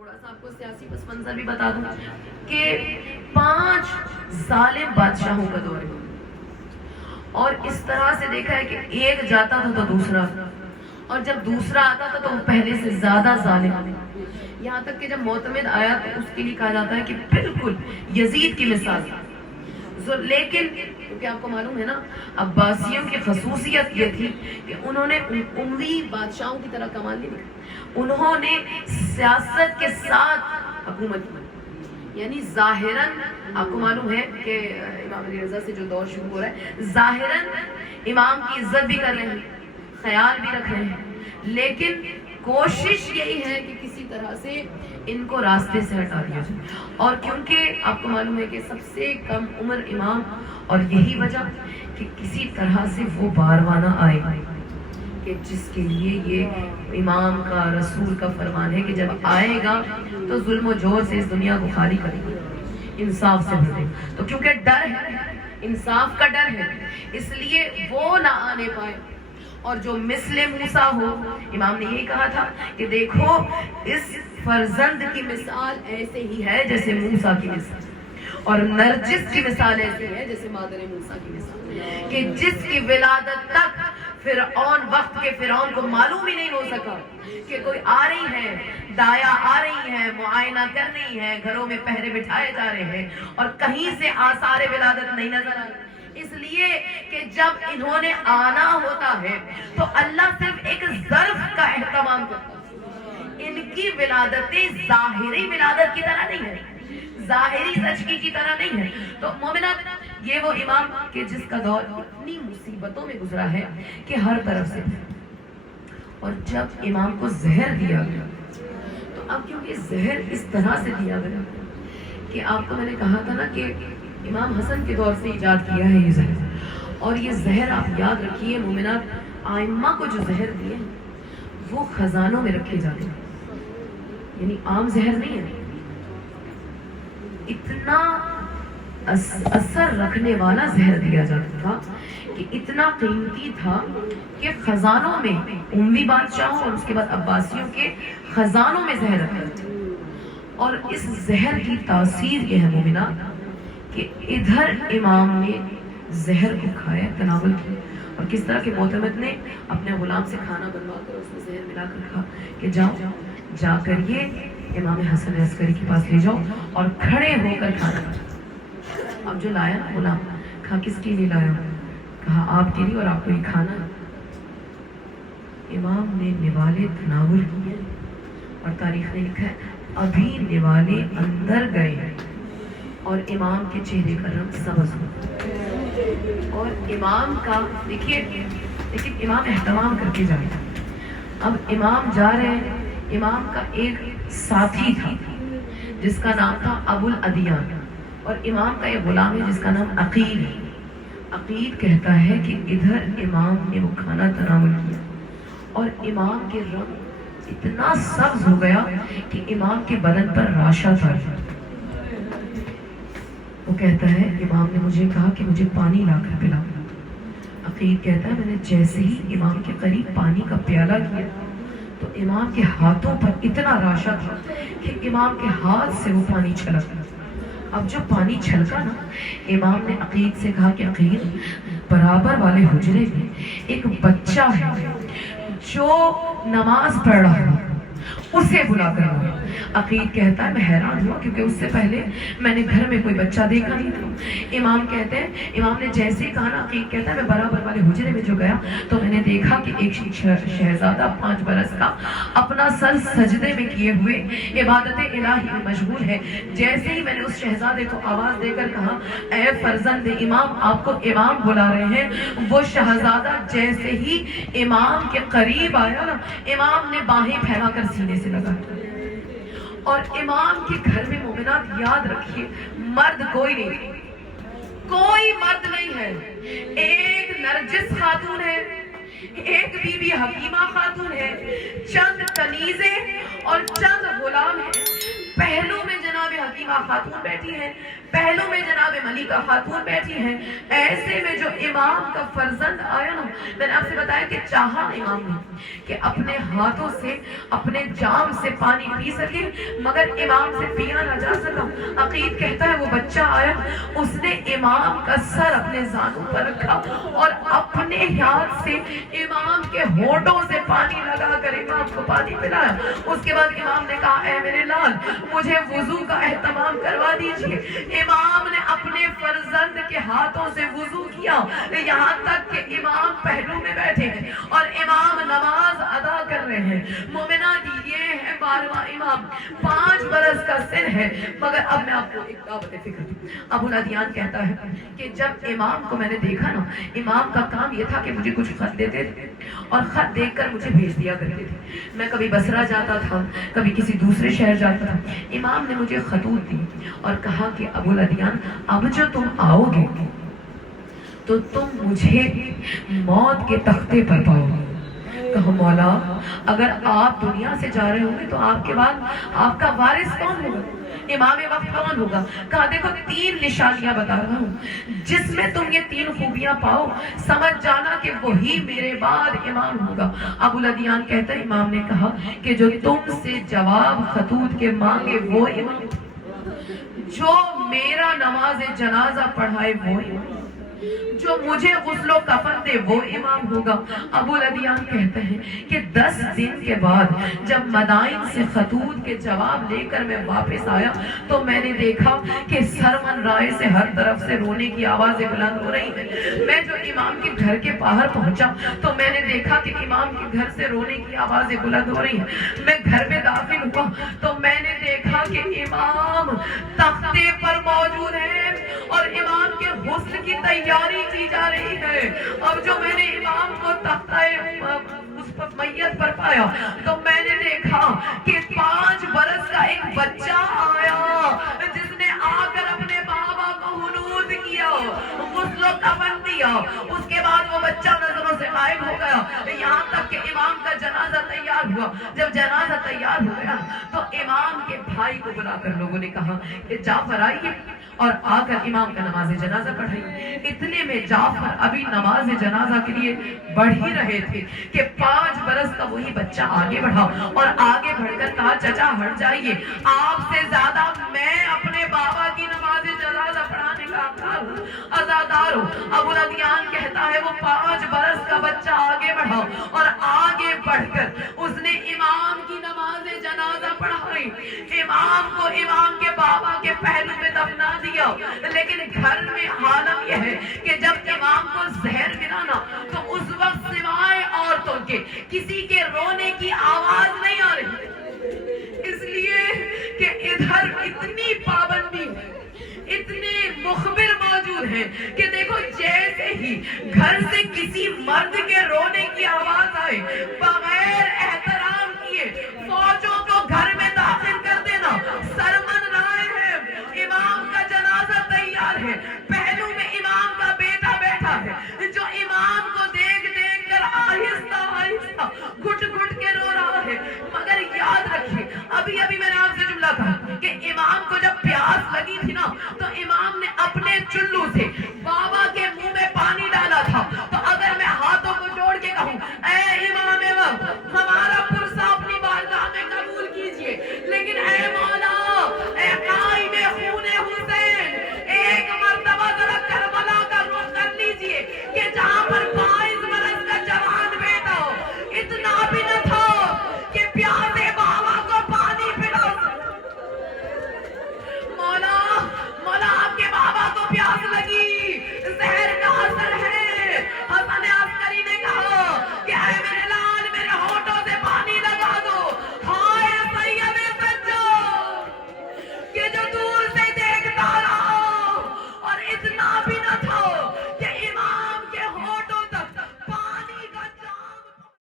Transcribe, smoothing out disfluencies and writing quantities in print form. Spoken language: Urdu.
تھوڑا سا آپ کو سیاسی پس منظر بھی بتا دوں کہ 5 ظالم بادشاہوں کا دور ہے، اور اس طرح سے دیکھا ہے کہ ایک جاتا تھا تو دوسرا، اور جب دوسرا آتا تھا تو وہ پہلے سے زیادہ ظالم، یہاں تک کہ جب معتمد آیا تو اس کے لیے کہا جاتا ہے کہ بالکل یزید کی مثال۔ لیکن کیونکہ آپ کو معلوم ہے نا، عباسیوں کی خصوصیت یہ تھی کہ انہوں نے اموی بادشاہوں کی طرح کمال نہیں دیا، انہوں نے سیاست کے ساتھ حکومت کی، یعنی ظاہراً آپ کو معلوم ہے کہ امام علی رضا سے جو دور شروع ہو رہا ہے، ظاہراً امام کی عزت بھی کر رہے ہیں، خیال بھی رکھ رہے ہیں، لیکن کوشش یہی ہے کہ کسی طرح سے ان کو راستے سے ہٹا دیا جائے۔ اور کیونکہ آپ کو معلوم ہے کہ سب سے کم عمر امام، اور یہی وجہ کہ کسی طرح سے وہ باروانا آئے کہ جس کے لیے یہ امام کا رسول کا فرمان ہے کہ جب آئے گا تو ظلم و جور سے اس دنیا کو خالی کرے گا، انصاف سے بھرے۔ تو کیونکہ ڈر ہے، انصاف کا ڈر ہے، اس لیے وہ نہ آنے پائے، اور جو مثل موسیٰ ہو۔ امام نے یہی کہا تھا کہ دیکھو اس فرزند کی مثال ایسے ہی ہے جیسے موسیٰ کی مثال، اور نرجس کی مثال ایسے ہے جیسے مادر موسیٰ کی مثال، کہ جس کی ولادت تک فرعون، وقت کے فرعون کو معلوم ہی نہیں ہو سکا کہ کوئی آ رہی ہے، دایا آ رہی ہے، معائنہ کر رہی ہے، گھروں میں پہرے بٹھائے جا رہے ہیں، اور کہیں سے آثار ولادت نہیں نظر آ رہے، اس لیے کہ جب انہوں نے آنا ہوتا ہے تو اللہ صرف ایک ظرف کا اہتمام کرتا ہے۔ ان کی ولادتیں ظاہری ولادت کی طرح نہیں ہے، ظاہری زچگی کی طرح نہیں ہے۔ تو مومنات، یہ وہ امام کہ جس کا دور اتنی مصیبتوں میں گزرا ہے کہ ہر طرف سے، اور جب امام کو زہر دیا گیا تو اب کیونکہ زہر اس طرح سے دیا گیا کہ آپ کو میں نے کہا تھا نا کہ امام حسن کے دور سے ایجاد کیا ہے یہ زہر، اور یہ زہر آپ یاد رکھیے مومنات، آئمہ کو جو زہر دیے وہ خزانوں میں رکھے جاتے ہیں، یعنی عام زہر نہیں ہے، اتنا اثر رکھنے والا زہر دیا جاتا تھا کہ اتنا قیمتی تھا کہ خزانوں میں، امی بادشاہوں اور اس کے بعد عباسیوں کے خزانوں میں زہر رکھا تھا۔ اور اس زہر کی تاثیر یہ ہے مومنات کہ ادھر امام نے زہر کو کھایا، تناول کی، اور کس طرح کہ معتمد نے اپنے غلام سے کھانا بنوا کر اس میں زہر ملا کر کہا کہ جاؤ جا کر یہ امام حسن عسکری کے پاس لے جاؤ اور کھڑے ہو کر کھانا کھاؤ۔ اب جو لایا نا غلام، کہا کس کے لیے لایا؟ کہا آپ کے لیے، اور آپ کو یہ کھانا ہے۔ امام نے نوالے تناول کیے، اور تاریخ نے لکھا ہے ابھی نوالے اندر گئے اور امام کے چہرے کا رنگ سبز ہو، اور امام کا دیکھیے، لیکن امام اہتمام کر کے جائے۔ اب امام جا رہے ہیں، امام کا ایک ساتھی تھا جس کا نام تھا ابو الادیان، اور امام کا ایک غلام ہے جس کا نام عقیل ہے۔ عقیل کہتا ہے کہ ادھر امام نے وہ کھانا تناول کیا اور امام کے رنگ اتنا سبز ہو گیا کہ امام کے بدن پر راشہ تھا۔ وہ کہتا ہے امام نے مجھے کہا کہ مجھے پانی لا کر پلا۔ عقیل کہتا ہے میں نے جیسے ہی امام کے قریب پانی کا پیالہ کیا تو امام کے ہاتھوں پر اتنا راشہ تھا کہ امام کے ہاتھ سے وہ پانی چھلک۔ اب جو پانی چھلکا نا، امام نے عقیل سے کہا کہ عقیل، برابر والے حجرے میں ایک بچہ ہے جو نماز پڑھ رہا ہے، اسے بلا کر لاؤ۔ عقیل کہتا ہے میں حیران ہوا کیونکہ اس سے پہلے میں نے گھر میں کوئی بچہ دیکھا نہیں تھا۔ امام کہتے ہیں، امام نے جیسے ہی کہا نا، عقیل کہتا ہے میں برابر والے حجرے میں جو گیا تو میں نے دیکھا کہ ایک شہزادہ 5 برس کا اپنا سر سجدے میں کیے ہوئے عبادت الہی میں مشغول ہے۔ جیسے ہی میں نے اس شہزادے کو آواز دے کر کہا اے فرزند امام، آپ کو امام بلا رہے ہیں، وہ شہزادہ جیسے ہی امام کے قریب آیا نا، امام نے باہیں پھیلا کر سینے سے لگا۔ اور امام کے گھر میں مومنات یاد رکھیے، مرد کوئی نہیں، کوئی مرد نہیں ہے، ایک نرجس خاتون ہے، ایک بی بی حکیمہ خاتون ہے، چند کنیزیں اور چند غلام ہیں۔ پہلو میں جناب حکیمہ فاطمہ خاتون بیٹھی ہیں، پہلو میں جناب ملکہ خاتون بیٹھی ہیں، ایسے میں جو امام کا فرزند آیا نا، میں نے آپ سے بتایا کہ چاہا امام نے کہ اپنے ہاتھوں سے اپنے جام سے پانی پی سکے، مگر امام سے پیا نہ جا سکا۔ عقید کہتا ہے وہ بچہ آیا، اس نے امام کا سر اپنے زانوں پر رکھا اور اپنے ہاتھ سے امام کے ہونٹوں سے پانی لگا کر امام کو پانی پلایا۔ اس کے بعد امام نے کہا اے میرے لال مجھے وضو کا اہتمام کروا دیجئے۔ امام نے اپنے فرزند کے ہاتھوں سے وضو کیا، یہاں تک کہ امام پہلو میں بیٹھے ہیں اور امام نماز ادا کر رہے ہیں۔ مومنان یہ ہے 12واں امام، 5 برس کا سن ہے، مگر اب میں آپ کو ایک دعوت فکر دوں۔ ابو الادیان کہتا ہے کہ جب امام کو میں نے دیکھا نا، امام کا کام یہ تھا کہ مجھے کچھ خط دیتے تھے اور خط دیکھ کر مجھے بھیج دیا کرتے تھے۔ میں کبھی بصرہ جاتا تھا، کبھی کسی دوسرے شہر جاتا تھا، امام نے مجھے خطوط دی اور کہا کہ ابو الادیان اب جو تم آؤ گے تو تم مجھے موت کے تختے پر پاؤ گے۔ کہا مولا اگر آپ دنیا سے جا رہے ہوں گے تو آپ کے بعد آپ کا وارث کون ہوگا، امام وقت کون ہوگا؟ کہا دیکھو 3 نشانیاں بتا رہا ہوں، جس میں تم یہ 3 خوبیاں پاؤ سمجھ جانا کہ وہی میرے بعد امام ہوگا۔ ابو الادیان کہتا ہے امام نے کہا کہ جو تم سے جواب خطوط کے مانگے وہ امام، جو میرا نماز جنازہ پڑھائے وہ امام، جو مجھے غسل و کفن دے وہ امام ہوگا۔ ابو الادیان کہتے ہیں کہ 10 دن کے بعد جب مدائن سے خطوط کے جواب لے کر میں واپس آیا تو میں نے دیکھا کہ سرمن رائے سے ہر طرف سے رونے کی آوازیں بلند ہو رہی ہیں۔ میں جو امام کے گھر کے باہر پہنچا تو میں نے دیکھا کہ امام کے گھر سے رونے کی آوازیں بلند ہو رہی ہیں۔ میں گھر میں داخل ہوا تو میں نے دیکھا کہ امام تختے پر موجود ہیں اور امام کے غسل کی تیاری کی جا رہی ہے۔ اب جو میں نے امام کو تختہ اس پر میت پر پایا تو میں نے دیکھا کہ 5 برس کا ایک بچہ آیا جس نے آ کر اپنے بابا کو حنوط کیا، غسل و کفن دیا۔ اس کے بعد وہ بچہ نظروں سے غائب ہو گیا، یہاں تک کہ امام کا جنازہ تیار ہوا۔ جب جنازہ تیار ہو گیا تو امام کے بھائی کو بلا کر لوگوں نے کہا کہ جعفر آئیے اور آ کر امام کا نماز جنازہ پڑھائیے۔ اتنے میں جعفر ابھی نماز جنازہ کے لیے بڑھ ہی رہے تھے کہ 5 برس کا وہی بچہ آگے بڑھا اور آگے بڑھ کر کہا چچا ہٹ جائیے، آپ سے زیادہ میں اپنے بابا کی نماز جنازہ پڑھانے کا حقدار ہوں، عزادار ہوں۔ ابو الادیان کہتا ہے وہ 5 برس کا بچہ آگے بڑھا اور آگے بڑھ کر اس نے امام کی نماز جنازہ پڑھائی، امام کو امام کے بابا کے پہلو میں دفنا دیا۔ لیکن گھر میں عالم یہ ہے کہ جب امام کو زہر ملا نا تو اس وقت سوائے عورتوں کے کسی کے رونے کی آواز نہیں آ رہی، اس لیے کہ ادھر اتنی پابندی ہے، اتنے مخبر موجود ہیں کہ دیکھو جیسے ہی گھر سے کسی مرد کے رونے کی آواز آئے بغیر احترام کیے فوجوں کو گھر میں داخل کر دینا۔ سرمن رائے ہے، امام کا جنازہ تیار ہے، پہلو میں امام کا بیٹا بیٹھا ہے جو امام کو دیکھ دیکھ کر آہستہ آہستہ گھٹ گھٹ کے رو رہا ہے۔ مگر یاد رکھیے ابھی میں نے آپ سے جملہ کہا کہ امام کو جب پیاس لگی تھی نا تو امام نے اپنے چلو سے